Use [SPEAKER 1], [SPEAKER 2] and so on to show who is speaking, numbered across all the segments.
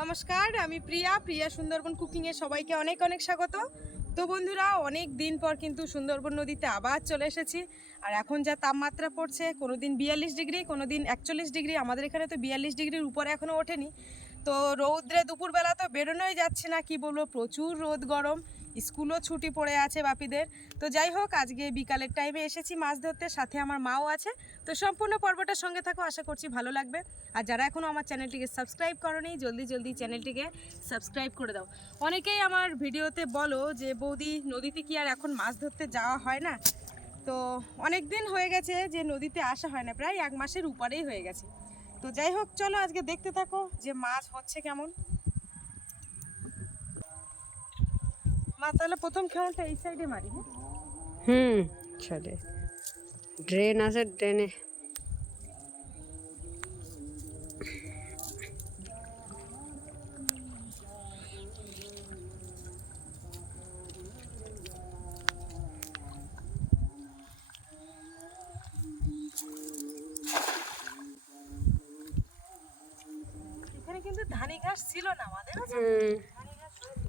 [SPEAKER 1] নমস্কার, আমি প্রিয়া। প্রিয়া সুন্দরবন কুকিংয়ে সবাইকে অনেক অনেক স্বাগত। তো বন্ধুরা, অনেক দিন পর কিন্তু সুন্দরবন নদীতে আবার চলে এসেছি। আর এখন যা তাপমাত্রা পড়ছে কোনো দিন বিয়াল্লিশ ডিগ্রি কোনো দিন একচল্লিশ ডিগ্রি, আমাদের এখানে তো বিয়াল্লিশ ডিগ্রির উপরে এখনও ওঠেনি। তো রৌদ্রে দুপুরবেলা তো বেরোনোই যাচ্ছে না, কি বলব, প্রচুর রোদ গরম। স্কুলও ছুটি পড়ে আছে বাপিদের। তো যাই হোক, আজকে বিকালের টাইমে এসেছি মাছ ধরতে, সাথে আমার মাও আছে। তো সম্পূর্ণ পর্বটার সঙ্গে থাকো, আশা করছি ভালো লাগবে। আর যারা এখনও আমার চ্যানেলটিকে সাবস্ক্রাইব করনি, জলদি জলদি চ্যানেলটিকে সাবস্ক্রাইব করে দাও। অনেকেই আমার ভিডিওতে বলো যে, বৌদি, নদীতে কি আর এখন মাছ ধরতে যাওয়া হয় না? তো অনেক দিন হয়ে গেছে যে, নদীতে আসা হয় না, প্রায় এক মাসের উপরেই হয়ে গেছে। তো যাই হোক, চলো আজকে দেখতে থাকো যে মাছ হচ্ছে কেমন। মা তাহলে প্রথম খেলাটা এই সাইডে মারি হ্যাঁ?
[SPEAKER 2] হুম চলে। ড্রেন আছে ড্রেনে
[SPEAKER 1] এখানে কিন্তু ধানি ঘাস ছিল না আমাদের
[SPEAKER 2] হুম
[SPEAKER 1] ধানি ঘাস হয়েছে।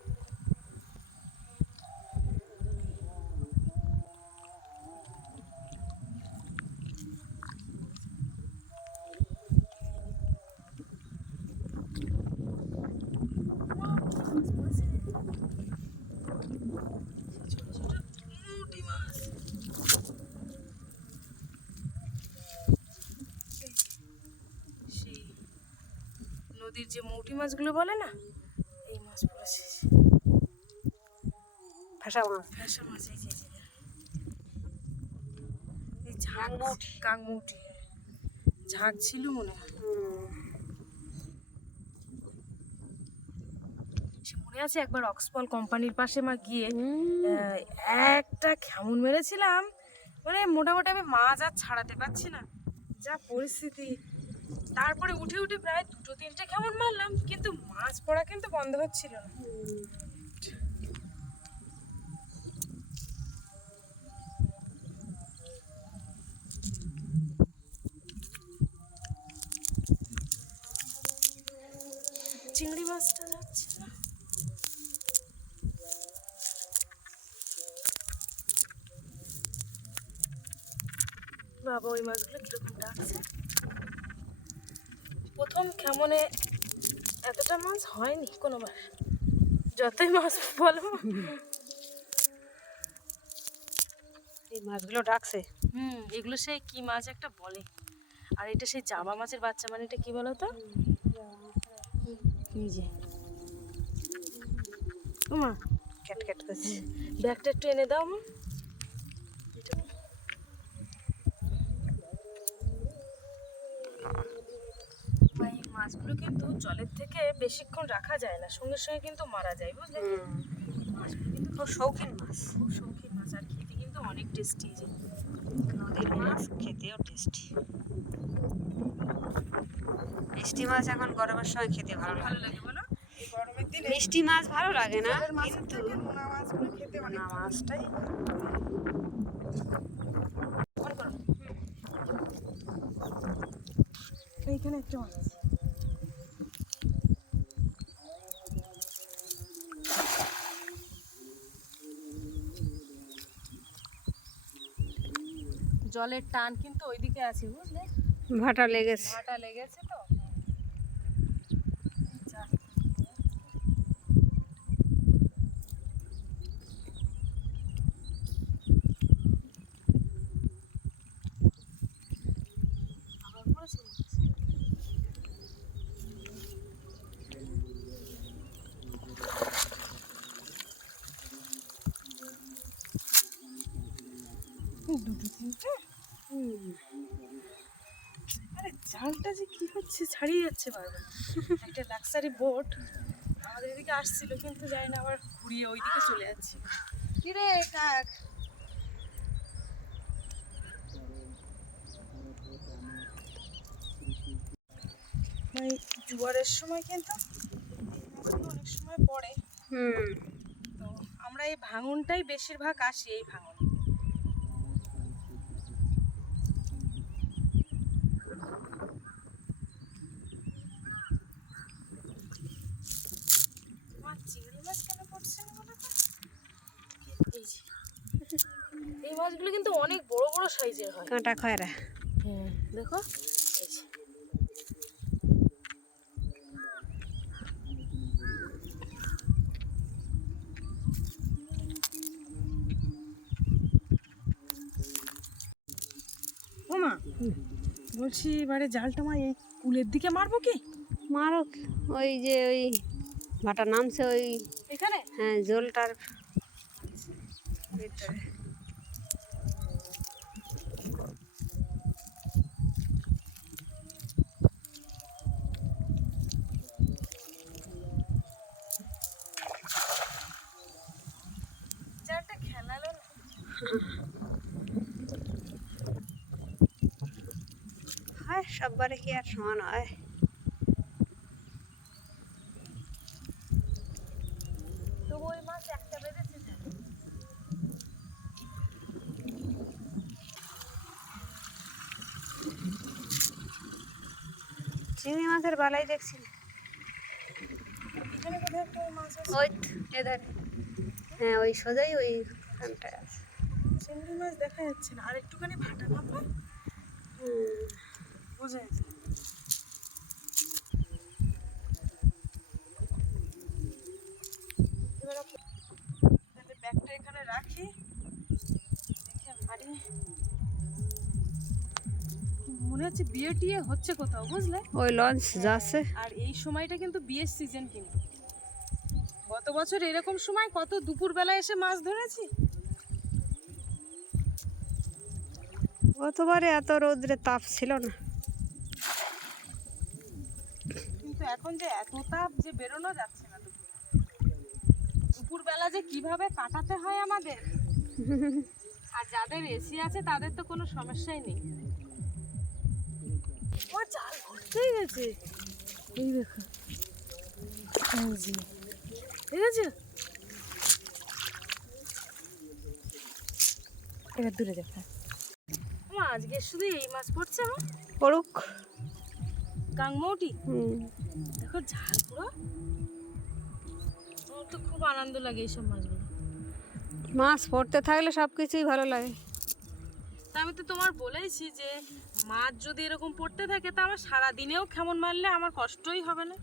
[SPEAKER 1] সেই নদীর যে মৌটি মাছগুলো বলে না এই মাছ পড়েছে।
[SPEAKER 2] ভাষা মাছ।
[SPEAKER 1] ফ্যাসা মাছ এই যে। এই ঝাঁক কাংমুটি। ঝাঁক ছিল মনে হয়
[SPEAKER 2] হুম।
[SPEAKER 1] সে মনে আছে? একবার অক্সফল কোম্পানির পাশে মা গিয়ে একটা খেমন মেরেছিলাম। মানে মোটামুটি আমি মাছ আর ছাড়াতে পারছি না। যা পরিস্থিতি। তারপরে উঠে উঠে প্রায় দুটো তিনটে কেমন মারলাম কিন্তু মাছ পড়া কিন্তু বন্ধ হচ্ছিল না। চিংড়ি মাছটা যাচ্ছে না বাবা ওই মাছগুলো কীরকম ডাকছে প্রথম কেমনে এতটা মাছ হয়নি কোনোবার যতই মাছ বলো।
[SPEAKER 2] এই মাছগুলো ডাকছে।
[SPEAKER 1] হুম এগুলো সেই কি মাছ একটা বলে। আর এটা সেই জামা মাছের বাচ্চা মানে এটা কি বলো তো? যে। মা
[SPEAKER 2] ক্যাট ক্যাট করছে।
[SPEAKER 1] ব্যাগটা একটু এনে দাও মা মা, এই মাছগুলো কিন্তু জলের থেকে বেশিক্ষণ রাখা যায় না সঙ্গে সঙ্গে কিন্তু মারা যায় বুঝলে? মাছগুলো কিন্তু
[SPEAKER 2] খুব শৌখিন মাছ
[SPEAKER 1] খুব শৌখিন মাছ আর খেতে কিন্তু অনেক টেস্টি
[SPEAKER 2] নদীর মাছ খেতেও টেস্টি মিষ্টি মাছ এখন গরমের সময় খেতে ভালো
[SPEAKER 1] ভালো লাগে বলো? গরমের দিনে
[SPEAKER 2] মিষ্টি মাছ ভালো লাগে না কিন্তু
[SPEAKER 1] অনেক
[SPEAKER 2] মাছটাই
[SPEAKER 1] এইখানে একটা মাছ জলের টান কিন্তু ওইদিকে আছে বুঝলে?
[SPEAKER 2] ভাটা লেগেছে।
[SPEAKER 1] ভাটা লেগেছে তো? আরে জালটা যে কি হচ্ছে ছাড়িয়ে যাচ্ছে বারবার। একটা লাক্সারি বোট আমাদের এদিকে আসছিল কিন্তু যাই না আবার ঘুরিয়ে ওইদিকে চলে যাচ্ছে। কিরে কাক? মানে জোয়ারের সময় কিন্তু অনেক সময় পড়ে।
[SPEAKER 2] হুম।
[SPEAKER 1] তো আমরা এই ভাঙনটাই বেশিরভাগ আসি এই ভাঙন। সাইজের হয়।
[SPEAKER 2] কাঁটা খয়রা।
[SPEAKER 1] হ্যাঁ দেখো। ওমা বলছি এবারে জালটা মা এই কুলের দিকে মারবো কি?
[SPEAKER 2] মারো ওই যে ওই ভাটা নামছে ওই
[SPEAKER 1] এখানে?
[SPEAKER 2] হ্যাঁ জলটার ভিতরে
[SPEAKER 1] জালটা খেলালো না
[SPEAKER 2] হয় সববারে কি আর সমান হয়? চিংড়ি মাছের বালাই দেখছি। ওই এধারে। হ্যাঁ ওই সোজাই ওই আছে।
[SPEAKER 1] চিংড়ি মাছ দেখা যাচ্ছে না। আর একটুখানি ভাটা মাপা
[SPEAKER 2] হুম,
[SPEAKER 1] বোঝা ব্যাগটা এখানে রাখি দেখে মনে হচ্ছে বিয়ে টিয়ে হচ্ছে কোথাও বুঝলে
[SPEAKER 2] ওই লঞ্চ যাচ্ছে।
[SPEAKER 1] আর এই সময়টা কিন্তু বিয়ের সিজন কিন্তু গত বছর এরকম সময় কত দুপুরবেলা এসে মাছ ধরেছি?
[SPEAKER 2] গতবারে এত রৌদ্রে তাপ ছিল না।
[SPEAKER 1] কিন্তু এখন যে এত তাপ যে বেরোনো যাচ্ছে না দুপুরে। দুপুরবেলা যে কীভাবে কাটাতে হয় আমাদের? আর যাদের এসি আছে, তাদের তো কোনো সমস্যাই নেই। ও জাল ঘুরতেই গেছে। এই দেখো। ঠিক আছে এবার দূরে আজকে শুধু এই মাছ পড়ছে আমার
[SPEAKER 2] পড়ুক।
[SPEAKER 1] গাংমৌটি দেখো ঝালগুলো। আমার তো খুব আনন্দ লাগে এইসব মাছগুলো।
[SPEAKER 2] মাছ পড়তে থাকলে সব কিছুই ভালো লাগে।
[SPEAKER 1] তা আমি তো তোমার বলেইছি যে মাছ যদি এরকম পড়তে থাকে তা আমার সারাদিনেও কেমন মারলে আমার কষ্টই হবে না?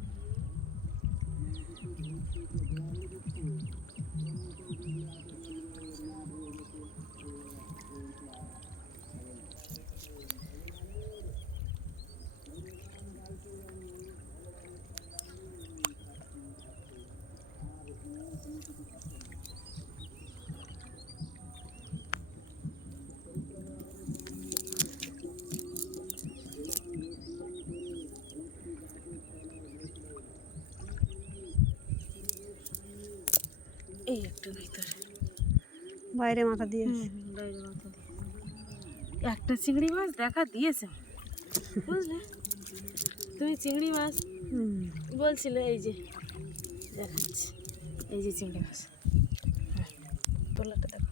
[SPEAKER 1] এই একটা ভিতরে।
[SPEAKER 2] বাইরে মাথা দিয়ে।
[SPEAKER 1] বাইরে মাথা দিয়ে। একটা চিংড়ি মাছ দেখা দিয়েছে। বুঝলে? তুমি চিংড়ি মাছ বলছিলে এই যে দেখাচ্ছি। এই যে চিংড়ি মাছ। হ্যাঁ তোলাটা দেখো।